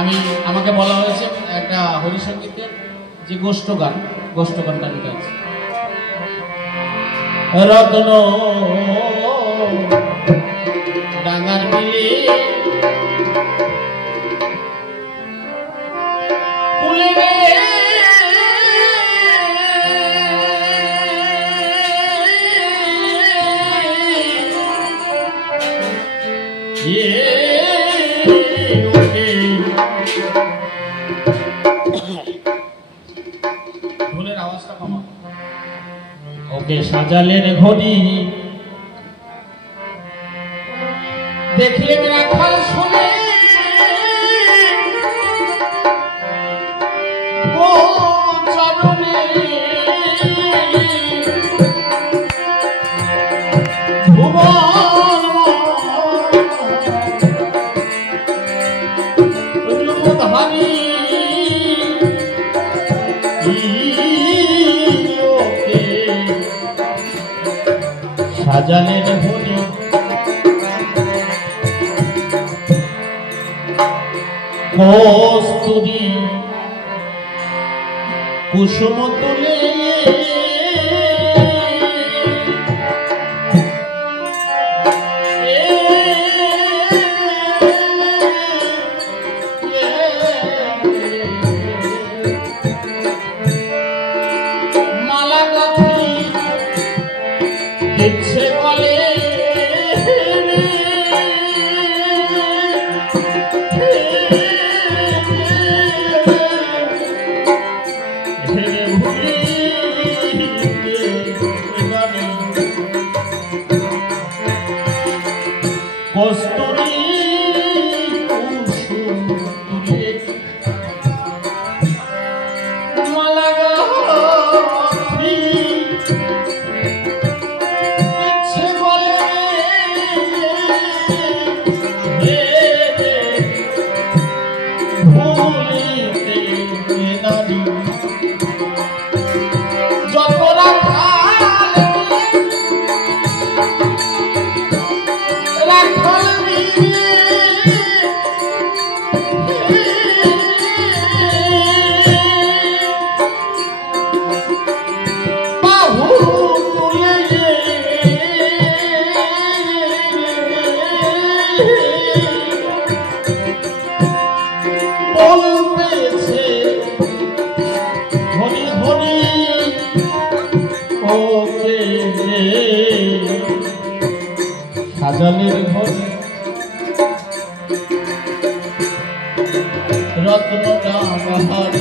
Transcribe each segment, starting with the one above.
আমি আমাকে বলা হয়েছে একটা হরিসঙ্গীতের যে গোষ্ঠ গানটা আমি গাইছি। রত্ন ডাঙ্গার বিলে কুলে ঢোলের আওয়াজটা কমা। ওকে সাজালেন ঘড়ি দেখলেন রাখাল শুনে ও চরণে ভুবন রূপধারী সাজালেন ঘড়ি কস্তুরী কুসুম তুলে মালা গাঁথি দিচ্ছে বলে কস্তুরী কুসুম তুলে মালা গাঁথি দিচ্ছে বলে ভুলিতে নারী যত রাখাল বাহু তুলে বলতেছে হরি হরি ওকে সাজালের ঘড়ি রত্নটা বাহার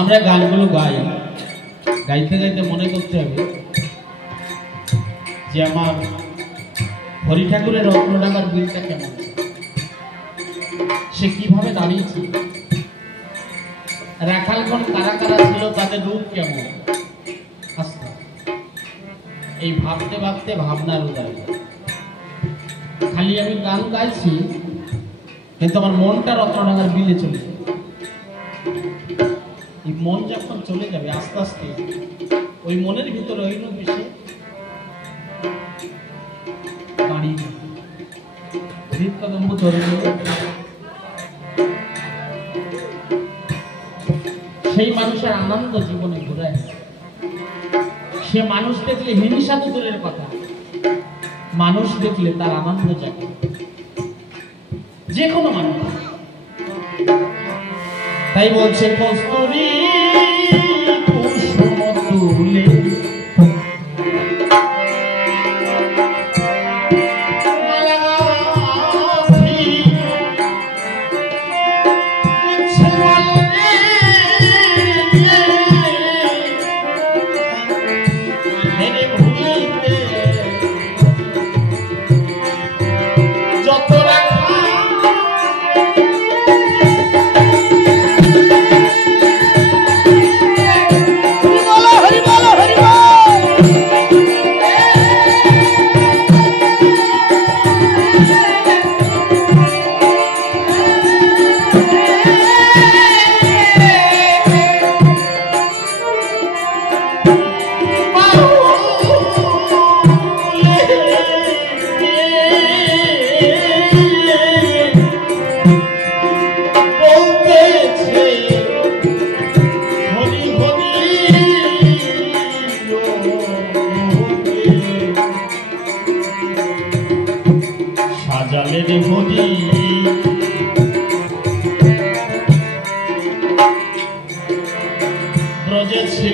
আমরা গানগুলো গাইতে গাইতে মনে করতে হবে যে আমার হরি ঠাকুরের রত্নডাঙ্গার বিলটা কেমন, সে কিভাবে দাঁড়িয়েছে, রাখালগণ কারা কারা ছিল, তাদের রূপ কেমন। আচ্ছা, এই ভাবতে ভাবতে ভাবনার উদয়। খালি আমি গান গাইছি কিন্তু আমার মনটা রত্নডাঙ্গার বিলে চলে। এই মন যখন চলে যাবে আস্তে আস্তে ওই মনের ভিতরে ওই রূপ এসে দাঁড়িয়ে হৃদকদম্ব ধরে সেই মানুষের আনন্দ জীবনে ঘুরায়। সে মানুষ দেখলে হিংসা তো দূরের কথা, মানুষ দেখলে তার আনন্দ জাগে, যে কোনো মানুষ। তাই বলছে কস্তুরী কুসুম তুলে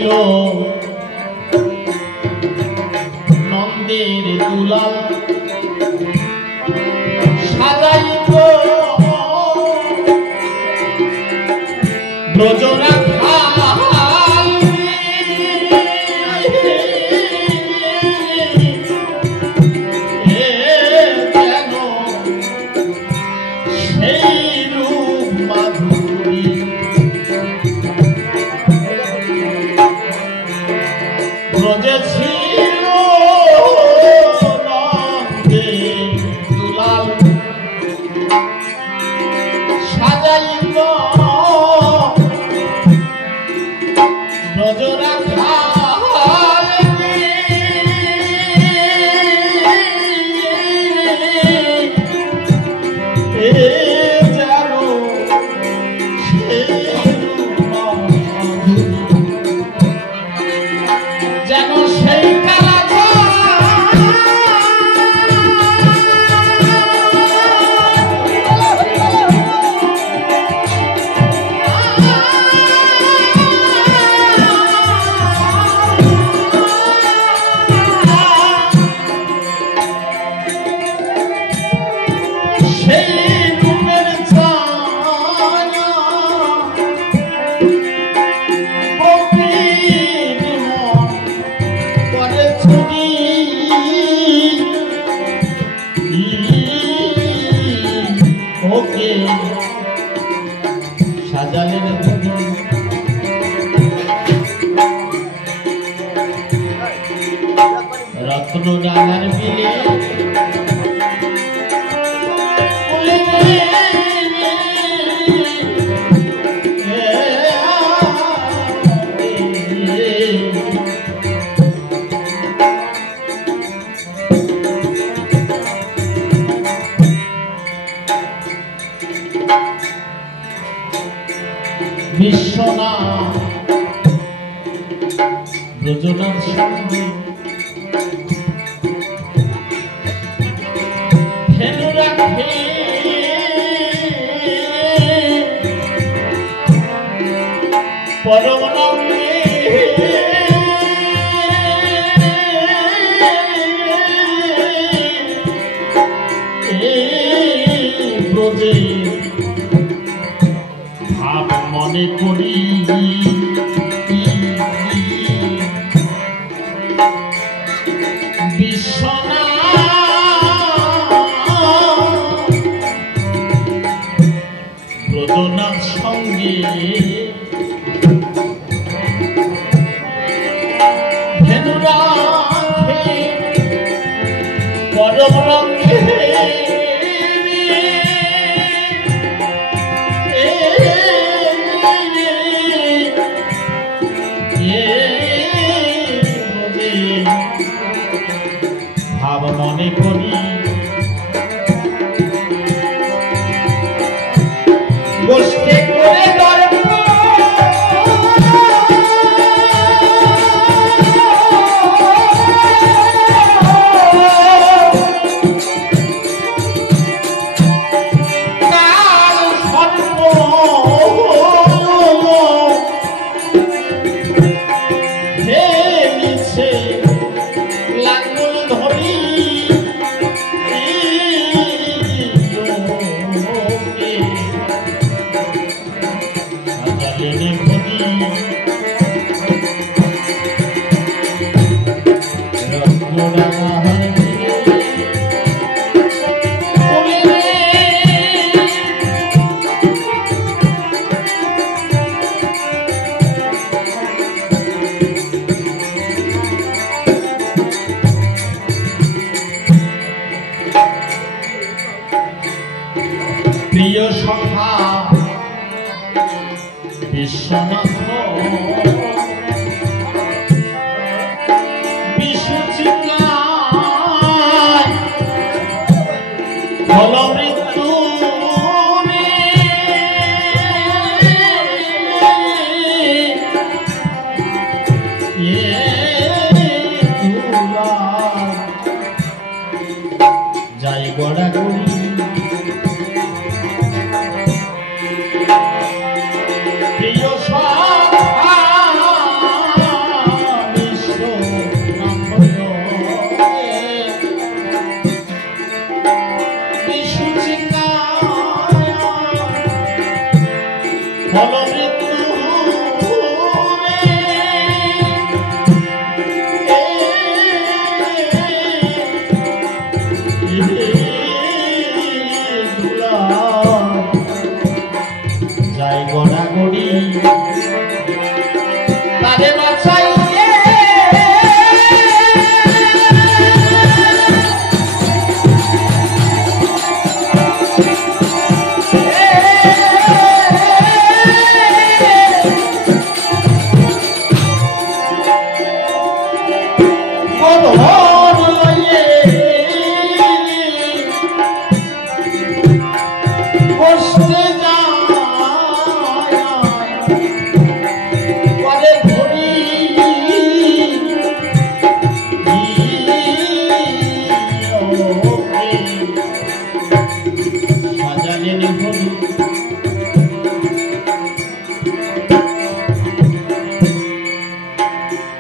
ছিল নন্দের দুলাল সাজাইত ব্রজরা খাল যেন সেই রূপ মাধুরী ব্রজে ছিল নন্দের দুলাল সাজাইত ব্রজরা খাল যেন সেই কালা ওকে সাজালেন রত্ন ডানার মিলে বিশ্বনাথ ব্রজনার সঙ্গে ধেনু রাখে পরম রঙে ব্রজে ভাব মনে করি ব্রজনাথ সঙ্গে ধেনু রাখে পরম রঙে ভাব মনে করি গোষ্ঠী করে প্রিয় সখা বিশ্বনাথ বিশ্বচিকায় ফল মৃত্যু যাই গড়া করি প্রিয় সখা হলো মৃত্যু যাই গড়াগড়ি তারে বাঁচাই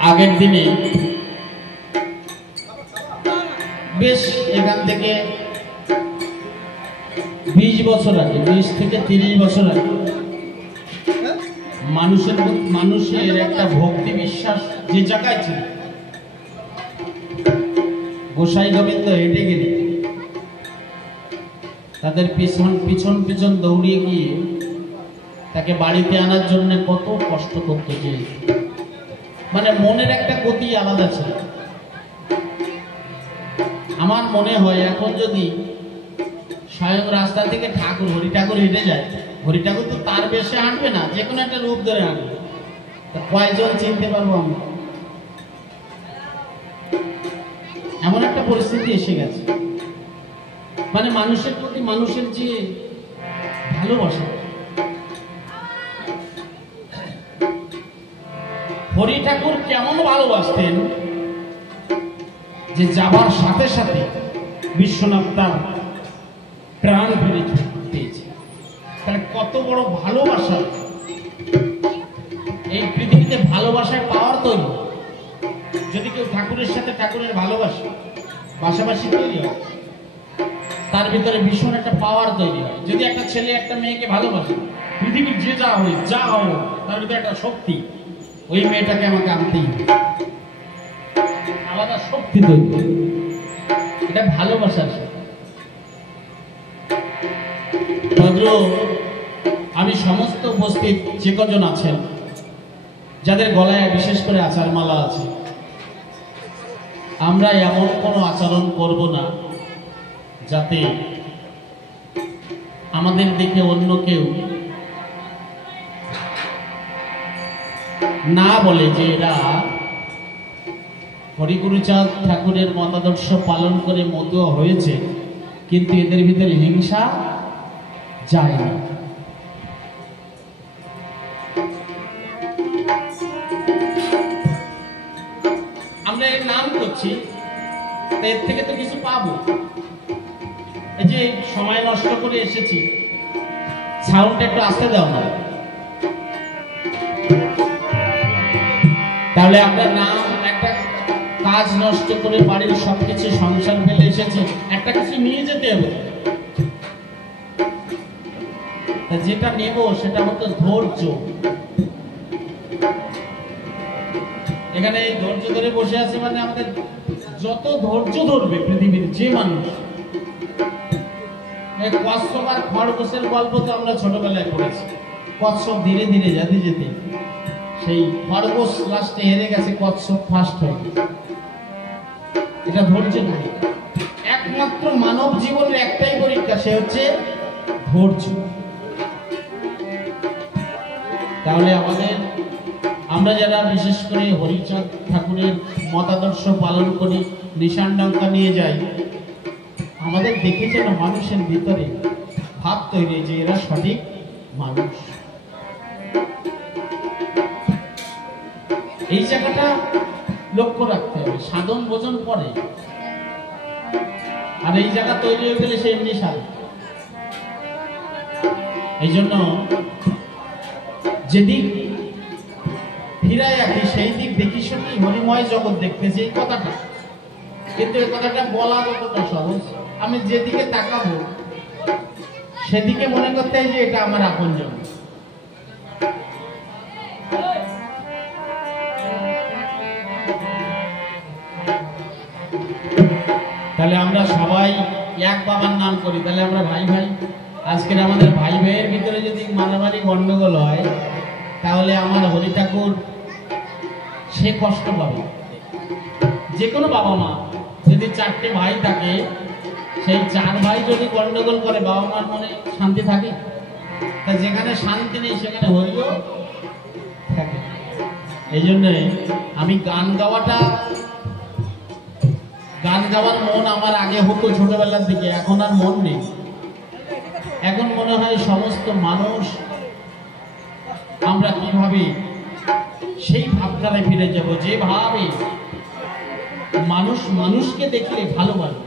আগের দিনে বেশ এখান থেকে 20 বছর আগে 20 থেকে 30 বছর আগে মানুষের একটা ভক্তি বিশ্বাস যে জায়গায় ছিল, গোসাই গোবিন্দ হেঁটে গেলে তাদের পিছন পিছন পিছন দৌড়িয়ে গিয়ে তাকে বাড়িতে আনার জন্য কত কষ্ট করতে চেয়েছে। মানে মনের একটা গতি আলাদা ছিল। আমার মনে হয় এখন যদি স্বয়ং রাস্তা থেকে ঠাকুর হরি ঠাকুর হেঁটে যায়, হরি ঠাকুর তো তার বেশে হাঁটবে না, যে কোনো একটা রূপ ধরে হাঁটবে, কয়জন চিনতে পারবো আমরা? এমন একটা পরিস্থিতি এসে গেছে। মানে মানুষের প্রতি মানুষের যে ভালোবাসা, হরি ঠাকুর কেমন ভালোবাসতেন যে যাবার সাথে সাথে বিশ্বনাথ তার প্রাণ ফিরে পেয়েছে। তার কত বড় ভালোবাসা! এই পৃথিবীতে ভালোবাসার পাওয়ার তৈরি যদি কেউ ঠাকুরের সাথে ঠাকুরের ভালোবাসা পাশাপাশি তৈরি হয়, তার ভিতরে ভীষণ একটা পাওয়ার তৈরি হয়। যদি একটা ছেলে একটা মেয়েকে ভালোবাসে, পৃথিবীর যে যা হয় তার ভিতরে একটা শক্তি, ওই মেয়েটাকে আমাকে আনতেই আলাদা শক্তি তৈরি, এটা ভালোবাসার সাথে। আমি সমস্ত উপস্থিত যে কজন আছেন, যাদের গলায় বিশেষ করে আচার মালা আছে, আমরা এমন কোনো আচরণ করব না যাতে আমাদের দেখে অন্য কেউ না বলে যে এরা হরিগুরুচাঁদ ঠাকুরের মতাদর্শ পালন করে মতুয়া হয়েছে, কিন্তু এদের ভিতরে হিংসা যায় না। আমরা এর নাম করছি, এর থেকে তো কিছু পাবো। এই যে সময় নষ্ট করে এসেছি, সাউন্ডটা একটু আস্তে দাও না, তাহলে আমরা নাম একটা কাজ নষ্ট করে বাড়ির সবকিছু সংসার ফেলে এসেছি, একটা কিছু নিয়ে যেতে হবে। যেটা নেব সেটা হতো ধৈর্য। এখানে ধৈর্য ধরে বসে আছে মানে আমাদের যত ধৈর্য ধরবে পৃথিবীর যে মানুষ, কচ্ছপ আর খরগোশের গল্প তো আমরা ছোটবেলায় পড়েছি। কচ্ছপ ধীরে ধীরে যেতে যেতে সেই খরগোশ লাস্টে হেরে গেছে, কচ্ছপ ফার্স্ট হয়ে গেছে। এটা ধৈর্য পরীক্ষা। একমাত্র মানব জীবনের একটাই পরীক্ষা, সে হচ্ছে ধৈর্য। তাহলে আমরা যারা বিশেষ করে হরিচাঁদ ঠাকুরের মতাদর্শ পালন করি, নিশানডঙ্কা নিয়ে যাই, আমাদের দেখে যেন মানুষের ভিতরে ভাব তৈরি যে এরা সঠিক মানুষ। এই জায়গাটা লক্ষ্য রাখতে হবে। সাধন ভোজন পরে, আর এই জায়গা তৈরি হয়ে গেলে সে এমনি সাধন। এই জন্য যেদিক ফিরাই আঁকি সেই দিক দেখি শুনি হরিময় জগৎ দেখতেছি, এই কথাটা। কিন্তু এই কথাটা বলা কতটা সহজ। আমি যেদিকে তাকাবো সেদিকে মনে করতে হয় যে এটা আমার আপনজন। তাহলে আমরা সবাই এক বাবার নাম করি, তাহলে আমরা ভাই ভাই। আজকের আমাদের ভাই ভাইয়ের ভিতরে যদি মারামারি গন্ডগোল হয়, তাহলে আমার হরি ঠাকুর সে কষ্ট পাবে। যে কোনো বাবা মা যদি 4টে ভাই থাকে, সেই 4 ভাই যদি গন্ডগোল করে, বাবা মার মনে শান্তি থাকে? তা যেখানে শান্তি নেই সেখানে হরিও থাকে। এই জন্যে আমি গান গাওয়ার মন আমার আগে হতো ছোটবেলার দিকে, এখন আর মন নেই। এখন মনে হয় সমস্ত মানুষ আমরা কিভাবে সেই ভাবধারায় ফিরে যাব, যেভাবে মানুষ মানুষকে দেখলে ভালোবাসে।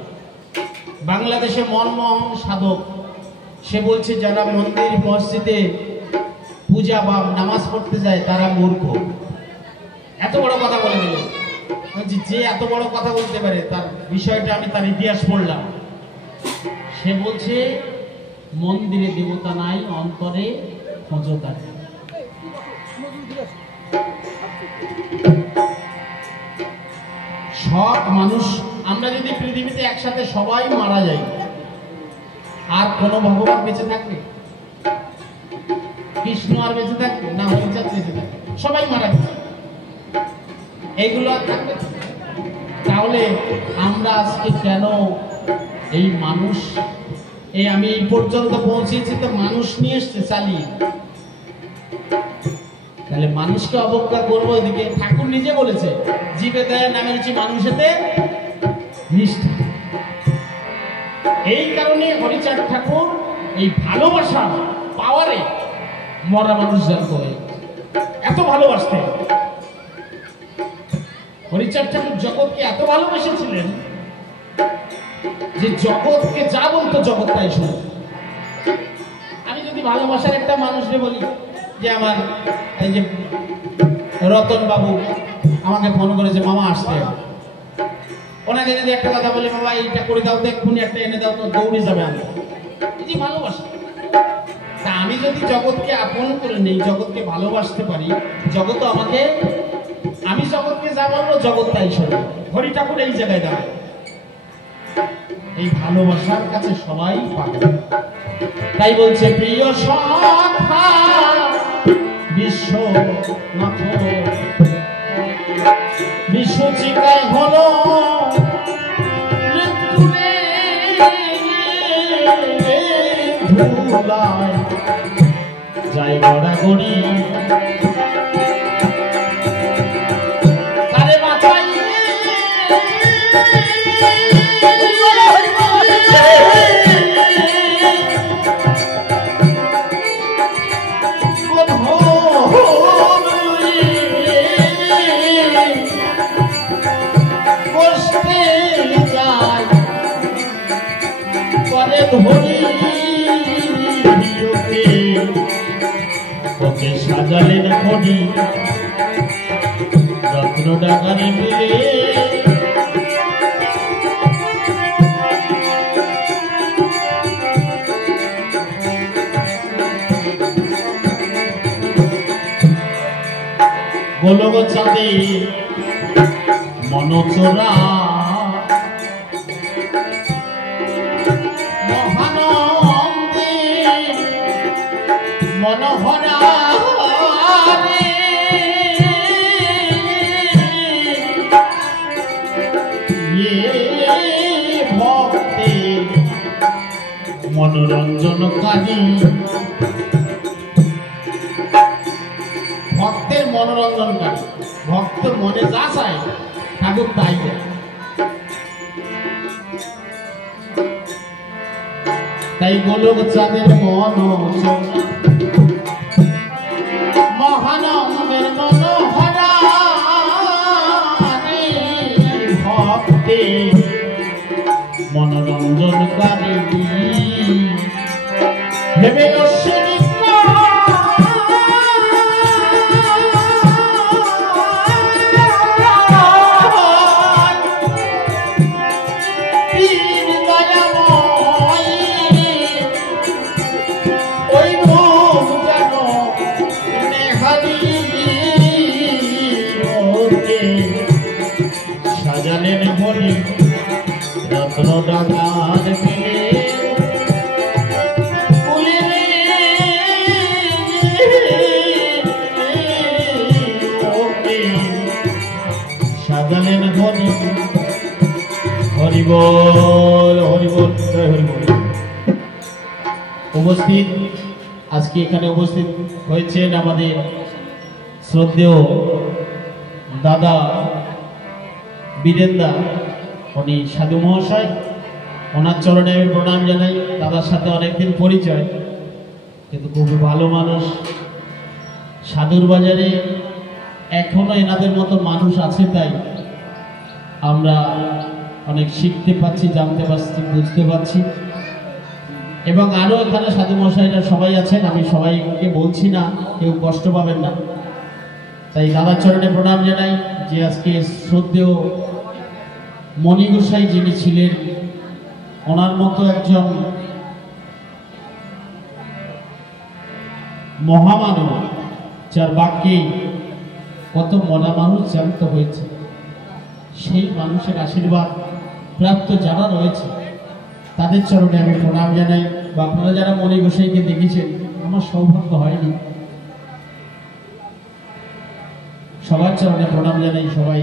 বাংলাদেশে মনমোহন সাধক সে বলছে, যারা মন্দির মসজিদে পূজা বা নামাজ পড়তে যায় তারা মূর্খ। এত বড় কথা বলে দিল। যে এত বড় কথা বলতে পারে, তার বিষয়টা আমি তার ইতিহাস পড়লাম। সে বলছে, মন্দিরে দেবতা নাই, অন্তরে খোঁজতা। সব মানুষ আমরা যদি পৃথিবীতে একসাথে সবাই মারা যাই, আর কোন ভগবান বেঁচে থাকবে? কৃষ্ণ আর বেঁচে থাকবে না? হরিচাঁদ বেঁচে থাকবে? সবাই মারা গেছে, এইগুলো আর থাকবে? তাহলে আমরা আজকে কেন এই মানুষ, আমি এই পর্যন্ত পৌঁছেছি তো মানুষ নিয়ে এসছে চালিয়ে, তাহলে মানুষকে অবজ্ঞা করবো? এদিকে ঠাকুর নিজে বলেছে, জীবে দয়া নামে রুচি মানুষেতে নিষ্ঠা। এই কারণে হরিচাঁদ ঠাকুর এই ভালোবাসা পাওয়ারে মরা মানুষ জানতো, এত ভালোবাসতেন। হরিচাঁদ ঠাকুর জগৎকে এত ভালোবেসেছিলেন যে জগৎকে যা বলতো জগৎ তাই শুনে। আমি যদি ভালোবাসার একটা মানুষকে বলি যে আমার এই যে রতন বাবু আমাকে ফোন করেছে, মামা আসতে, ওনাকে যদি একটা কথা বলি, বাবা এইটা করে দাও তো, এক্ষুনি একটা এনে দাও, তো দৌড়ে যাবে। আমি এই যে ভালোবাসা, তা আমি যদি জগৎকে আপন করে নেই, জগৎকে ভালোবাসতে পারি, জগৎ আমাকে, আমি জগৎকে যা বলবো জগৎ তাই শুনবে। হরি ঠাকুর এই জায়গায় দাঁড়ায়, এই ভালোবাসার কাছে সবাই পাবে। তাই বলছে, প্রিয় সখা বিশ্বনাথ বিশ্বচিকায় হলো ধুলায় যাই গড়াগড়ি, তারে বাঁচাই ওকে সাজালেন খনি রত্ন ডাকারে মিলে, গোলক চাঁদে মনচোরা মহানন্দে মনোহরা ভক্তে মনোরঞ্জনকারী, ভক্তের মনোরঞ্জনকারী, ভক্তের মনে যা চায় ঠাকুর তাই দেয়। তাই গোলক চাঁদের মহানন্দের মনোহরা ভক্তে মনোরঞ্জনকারী ভেবে বল, হরি বল, জয় হরি বল। উপস্থিত আজকে এখানে উপস্থিত হয়েছেন আমাদের শ্রদ্ধেয় দাদা বীরেন্দা, উনি সাধু মহাশয়। ওনার চরণে আমি প্রণাম জানাই। দাদার সাথে অনেকদিন পরিচয়, কিন্তু খুবই ভালো মানুষ। সাধুর বাজারে এখনো এনাদের মতো মানুষ আছে, তাই আমরা অনেক শিখতে পাচ্ছি, জানতে পারছি, বুঝতে পারছি। এবং আরও এখানে সাধু মশাইরা সবাই আছেন, আমি সবাইকে বলছি না, কেউ কষ্ট পাবেন না। তাই দাদার চরণে প্রণাম জানাই যে আজকে শ্রদ্ধেয় মণি গোসাই যিনি ছিলেন, ওনার মতো একজন মহামানব, যার বাক্যে কত মনা মানুষ জানিত হয়েছে, সেই মানুষের আশীর্বাদ প্রাপ্ত যারা রয়েছে তাদের চরণে আমি প্রণাম জানাই। বা আপনারা যারা মণি গোসাইকে দেখেছেন, আমার সৌভাগ্য হয়নি, সবার চরণে প্রণাম জানাই। সবাই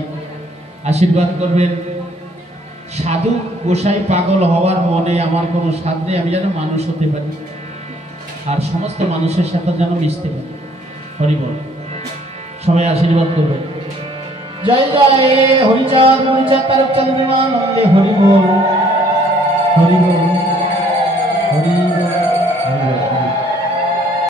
আশীর্বাদ করবেন। সাধু গোসাই পাগল হওয়ার মনে আমার কোনো স্বাদ নেই, আমি যেন মানুষ হতে পারি আর সমস্ত মানুষের সাথে যেন মিশতে পারি। হরি বল, সবাই আশীর্বাদ করবেন। জয় জয় হরিচাঁদ হরিচাঁদ তারকচাঁদ বিমানন্দে, হরি বল, হরি বল।